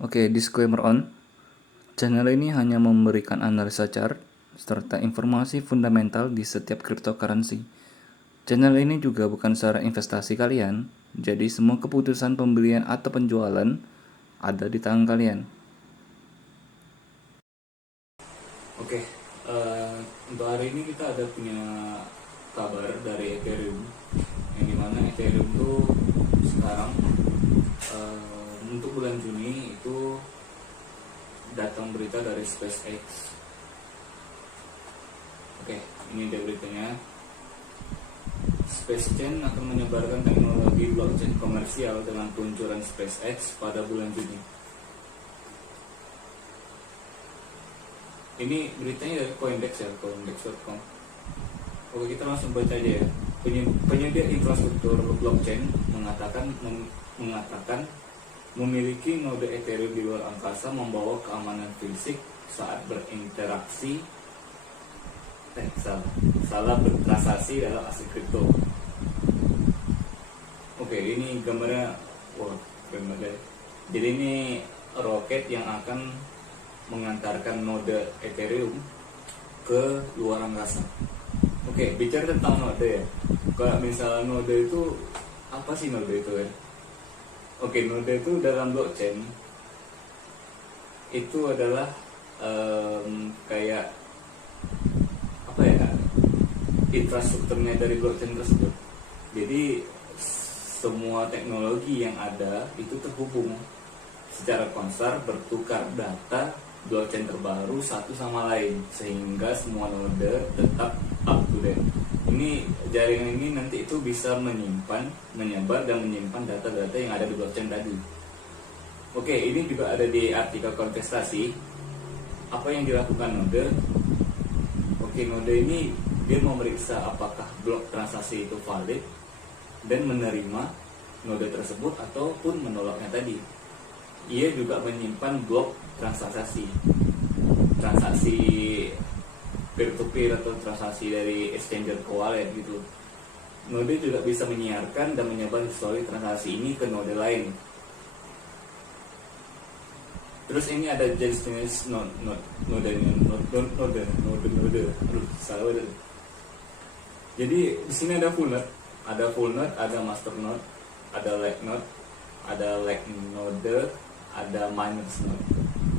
Oke, disclaimer on. Channel ini hanya memberikan analisa chart serta informasi fundamental di setiap cryptocurrency. Channel ini juga bukan saran investasi kalian, jadi semua keputusan pembelian atau penjualan ada di tangan kalian. Oke, untuk hari ini kita ada punya kabar dari Ethereum, yang dimana Ethereum tuh sekarang untuk bulan Juni itu datang berita dari SpaceX. Oke, ini dia beritanya. SpaceChain akan menyebarkan teknologi blockchain komersial dengan peluncuran SpaceX pada bulan Juni. Ini beritanya dari Coindex ya, coindex.com. Oke, kita langsung baca aja ya. Penyedia infrastruktur blockchain mengatakan memiliki node Ethereum di luar angkasa membawa keamanan fisik saat berinteraksi salah bertransaksi dalam aset kripto. Oke, ini gambarnya, wah keren banget. Jadi ini roket yang akan mengantarkan node Ethereum ke luar angkasa. Oke, bicara tentang node ya. Kalau misalnya node itu, apa sih node itu ya? Oke, node itu dalam blockchain itu adalah kayak apa ya, infrastrukturnya dari blockchain tersebut. Jadi semua teknologi yang ada itu terhubung secara konstan, bertukar data blockchain terbaru satu sama lain sehingga semua node tetap up to date. Ini jaringan ini nanti itu bisa menyebar dan menyimpan data-data yang ada di blockchain tadi. Oke, ini juga ada di artikel kontestasi. Apa yang dilakukan node? Oke, node ini dia memeriksa apakah blok transaksi itu valid dan menerima node tersebut ataupun menolaknya tadi. Ia juga menyimpan blok transaksi peer-to-peer atau transaksi dari exchanger ke wallet gitu. Node juga bisa menyiarkan dan menyebar histori transaksi ini ke node lain. Terus ini ada jenis node. Aduh, salah banget. Jadi di sini ada full node, ada master node, ada leg node, ada leg node, ada minus node.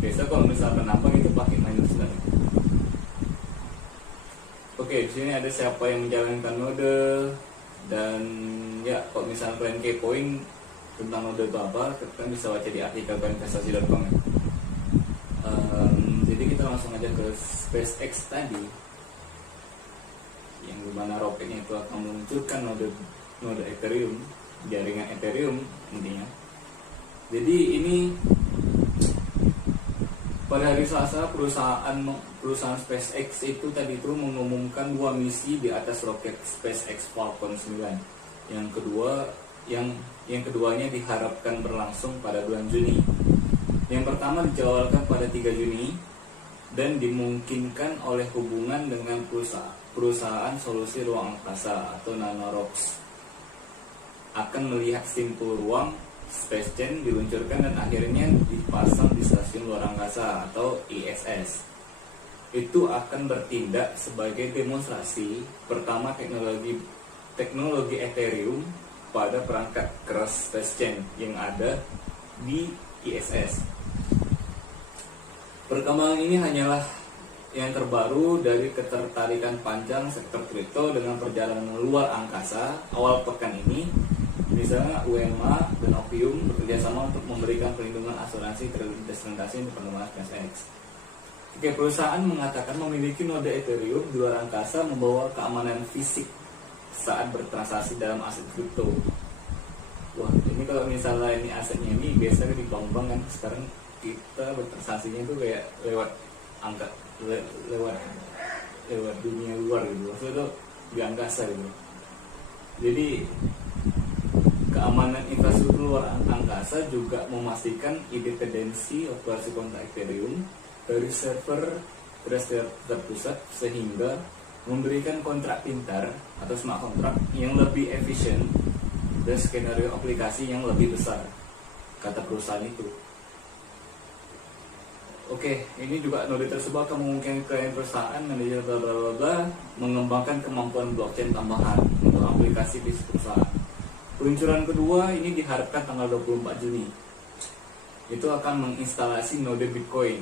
Biasa kalau misalkan penambang itu pakai minus node. Oke, di sini ada siapa yang menjalankan node dan ya kalau misalnya kalian kepoin tentang node itu apa, kalian bisa baca di artikel investasi.com. Jadi kita langsung aja ke SpaceX tadi, yang dimana roketnya itu akan meluncurkan node Ethereum, jaringan Ethereum intinya. Jadi ini pada hari Selasa perusahaan SpaceX itu tadi itu mengumumkan 2 misi di atas roket SpaceX Falcon 9. Yang keduanya diharapkan berlangsung pada bulan Juni. Yang pertama dijadwalkan pada 3 Juni dan dimungkinkan oleh hubungan dengan perusahaan solusi ruang angkasa atau Nanorox akan melihat simpul ruang SpaceChain diluncurkan dan akhirnya dipasang di stasiun luar angkasa atau ISS. Itu akan bertindak sebagai demonstrasi pertama teknologi Ethereum pada perangkat keras SpaceChain yang ada di ISS. Perkembangan ini hanyalah yang terbaru dari ketertarikan panjang sektor kripto dengan perjalanan luar angkasa awal pekan ini. Misalnya UMA dan Opium bekerjasama untuk memberikan perlindungan asuransi transaksi untuk pengembangan SpaceX. Oke, perusahaan mengatakan memiliki node Ethereum di luar angkasa membawa keamanan fisik saat bertransaksi dalam aset kripto. Wah, ini kalau misalnya ini asetnya ini biasanya di bank-bank kan, sekarang kita bertransaksinya itu kayak lewat lewat dunia luar gitu, maksudnya itu di angkasa gitu. Jadi keamanan infrastruktur luar angkasa juga memastikan independensi operasi kontak Ethereum dari server terpusat sehingga memberikan kontrak pintar atau smart contract yang lebih efisien dan skenario aplikasi yang lebih besar, kata perusahaan itu. Oke, ini juga node tersebut akan memungkinkan klien perusahaan manajer bla bla bla bla mengembangkan kemampuan blockchain tambahan untuk aplikasi di perusahaan. Peluncuran kedua ini diharapkan tanggal 24 Juni. Itu akan menginstalasi node Bitcoin.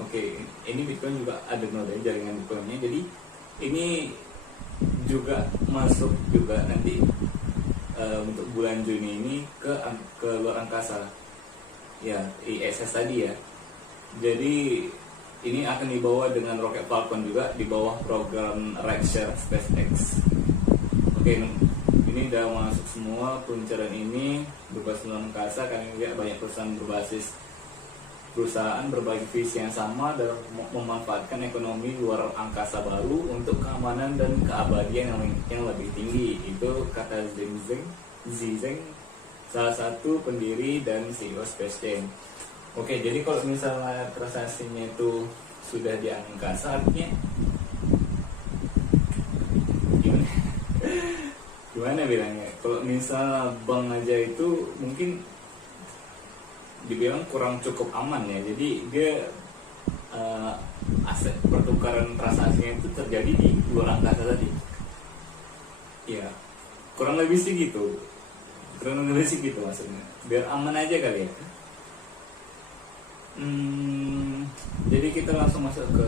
Oke, ini Bitcoin juga ada node jaringan Bitcoinnya. Jadi ini juga masuk juga nanti untuk bulan Juni ini ke luar angkasa. Ya, ISS tadi ya. Jadi ini akan dibawa dengan roket Falcon juga di bawah program Rideshare SpaceX. Oke, ini udah masuk semua peluncuran ini berbasis dalam angkasa. Kalian lihat banyak perusahaan berbagi visi yang sama dalam memanfaatkan ekonomi luar angkasa baru untuk keamanan dan keabadian yang lebih tinggi. Itu kata Zheng, salah satu pendiri dan CEO SpaceX. Oke, jadi kalau misalnya transaksinya itu sudah di angkasa, artinya gimana bilangnya? Kalau misalnya bank aja itu mungkin dibilang kurang cukup aman ya. Jadi dia aset pertukaran transaksinya itu terjadi di luar angkasa tadi. Ya, kurang lebih sih gitu. Maksudnya. Biar aman aja kali ya. Jadi kita langsung masuk ke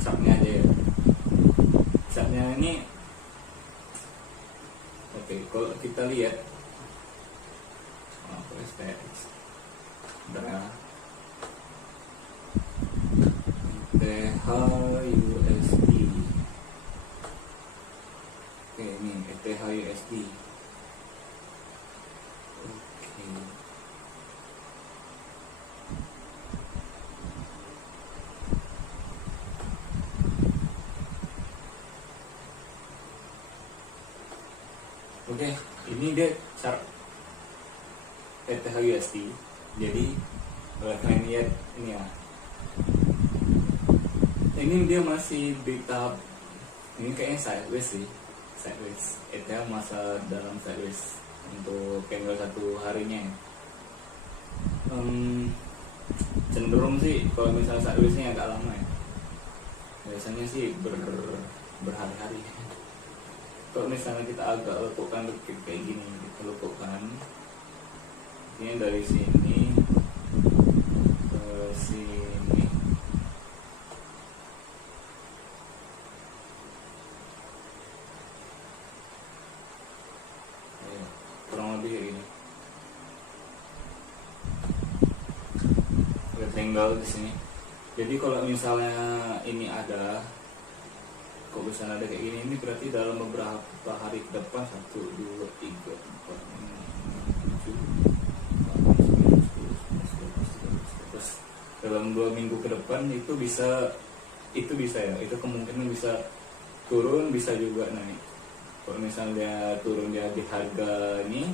chartnya aja ya. Chartnya ini, oke, kalau kita lihat, ETH-USD. Oke, ini ETH-USD. Oke. Oke, ini dia chart ETH-USD. Jadi kalau kalian lihat ini ya, ini dia masih di tahap ini kayaknya sideways sih, ETH masa dalam sideways untuk candle satu harinya. Cenderung sih kalau misalnya sidewaysnya agak lama ya. Biasanya sih berhari-hari. Kalau misalnya kita agak lekukkan dikit kayak gini, kita lekukkan ini dari sini ke sini. Ya, kurang lebih ini. Rectangle di sini. Jadi kalau misalnya ini ada, kok bisa ada kayak gini, ini berarti dalam beberapa hari ke depan 1, 2, 3, 4, 5, 6, 7, 8, 9, 10, 11, 12. Dalam 2 minggu ke depan itu bisa ya, itu kemungkinan bisa turun, bisa juga naik. Kalau misalnya turun dia di harga ini,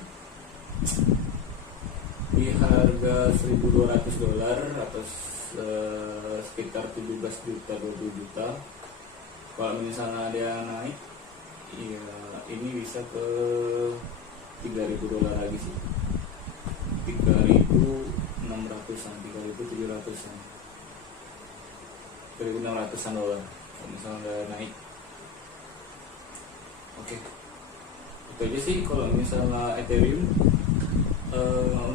di harga $1.200 atau sekitar 17 juta, 20 juta. Kalau misalnya dia naik, ya ini bisa ke $3.000 lagi sih, 3.600-an, 3.700-an, $3.600 kalau misalnya udah naik. Oke, itu aja sih kalau misalnya Ethereum.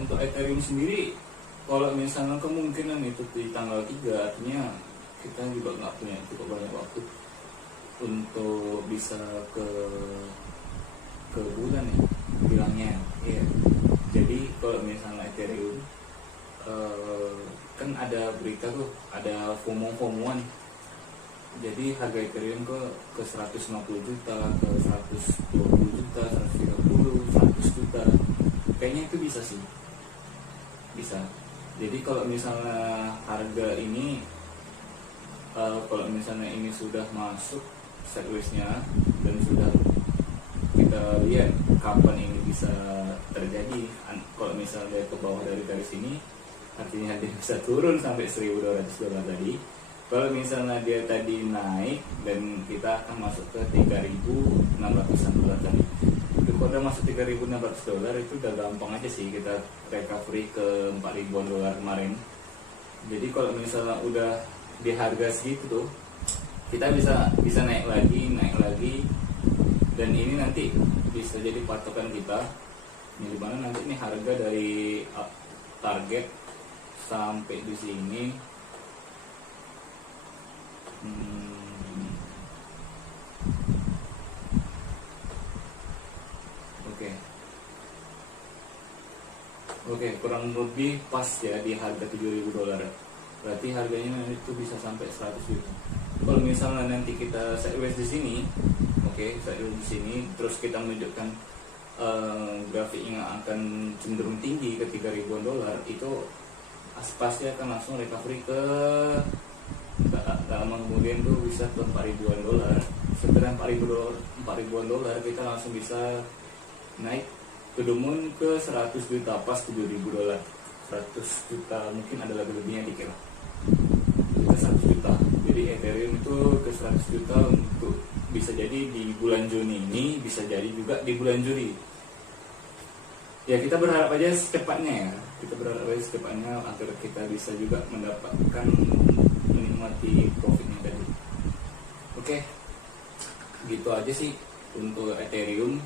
Untuk Ethereum sendiri, kalau misalnya kemungkinan itu di tanggal 3, artinya kita juga nggak punya cukup banyak waktu untuk bisa ke bulan ya bilangnya ya. Jadi kalau misalnya Ethereum kan ada berita tuh, ada FOMO-FOMOan. Jadi harga Ethereum ke 150 juta, ke 120 juta, 130, 100 juta. Kayaknya itu bisa sih. Bisa. Jadi kalau misalnya harga ini kalau misalnya ini sudah masuk sideways-nya dan sudah kita lihat kapan ini bisa terjadi. Kalau misalnya ke bawah dari garis ini, artinya dia bisa turun sampai $1.200 tadi. Kalau misalnya dia tadi naik dan kita akan masuk ke $3.600 tadi. Itu kalau udah masuk $3.600 itu udah gampang aja sih kita recovery ke $4.000 kemarin. Jadi kalau misalnya udah di harga segitu tuh, kita bisa naik lagi, dan ini nanti bisa jadi patokan kita. Ini dimana nanti ini harga dari target sampai di sini. Oke, kurang lebih pas ya di harga $7.000. Berarti harganya nanti itu bisa sampai 100 juta. Kalau misalnya nanti kita sideways di sini, sideways di sini, terus kita menunjukkan grafik yang akan cenderung tinggi ke $3.000, itu pasti akan langsung recovery ke dalam kemudian tuh bisa ke $4.000. Setelah $4.000 kita langsung bisa naik kedemun ke 100 juta pas $7.000. 100 juta mungkin ada lagi lebihnya dikit lah, kita 100 juta. Jadi Ethereum itu ke 100 juta untuk bisa jadi di bulan Juni ini, bisa jadi juga di bulan Juli. Ya kita berharap aja secepatnya ya, agar kita bisa juga mendapatkan menikmati profitnya tadi. Oke, gitu aja sih untuk Ethereum.